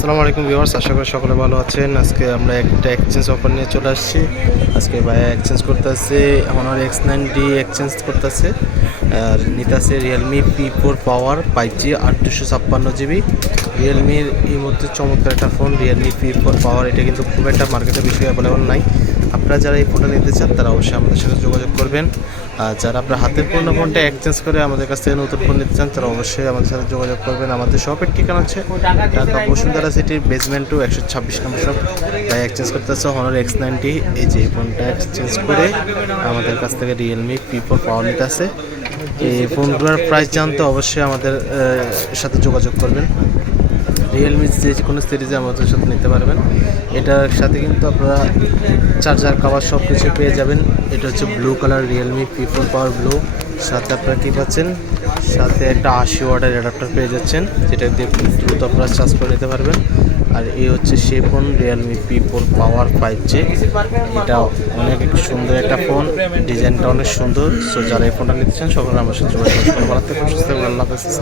আসসালামু আলাইকুম ভিউয়ার্স, আশা করি সকলে ভালো আছেন। আজকে আমরা একটা এক্সচেঞ্জ অফার নিয়ে চলে আসছি। আজকে ভাইয়া এক্সচেঞ্জ করতেছে Honor X9D এক্সচেঞ্জ করতেছে আর নিতেছে রিয়েলমি P4 পাওয়ার 5G 856GB। রিয়েলমির এই মধ্যে চমৎকার একটা ফোন রিয়েলমি P4 পাওয়ার। এটা কিন্তু খুব একটা মার্কেটে বেশি অ্যাভেলেবল নাই। আপনারা যারা এই ফোনটা নিতে চান তারা অবশ্যই আমাদের সাথে যোগাযোগ করবেন। আর যারা আপনার হাতের পুরনো ফোনটা এক্সচেঞ্জ করে আমাদের কাছ থেকে নতুন ফোন নিতে চান তারা অবশ্যই আমাদের সাথে যোগাযোগ করবেন। আমাদের শপের ঠিকানা হচ্ছে ঢাকা বসুন্ধরা সিটির বেসমেন্ট 2 126 নম্বর শপ। তাই এক্সচেঞ্জ করতেছে Honor X9D। এই যে ফোনটা এক্সচেঞ্জ করে আমাদের কাছ থেকে রিয়েলমি P4 পাওয়ার নিতে আছে। এই ফোনগুলোর প্রাইস জানতে অবশ্যই আমাদের সাথে যোগাযোগ করবেন। রিয়েলমির যে কোনো সিরিজে আমাদের সাথে নিতে পারবেন। এটার সাথে কিন্তু আপনারা চার্জার কভার সব কিছু পেয়ে যাবেন। এটা হচ্ছে ব্লু কালার রিয়েলমি P4 পাওয়ার ব্লু। সাথে আপনারা কী পাচ্ছেন, সাথে একটা 80 ওয়াটের অ্যাডাপ্টার পেয়ে যাচ্ছেন, যেটা দিয়ে খুব দ্রুত আপনারা চার্জ করে নিতে পারবেন। আর এই হচ্ছে সেই ফোন রিয়েলমি P4 পাওয়ার 5G। এটা অনেক সুন্দর একটা ফোন, ডিজাইনটা অনেক সুন্দর। সো যারা এই ফোনটা নিতে চান সকলে আমার সাথে যোগাযোগ করতে পারেন। আল্লাহ হাফেজ।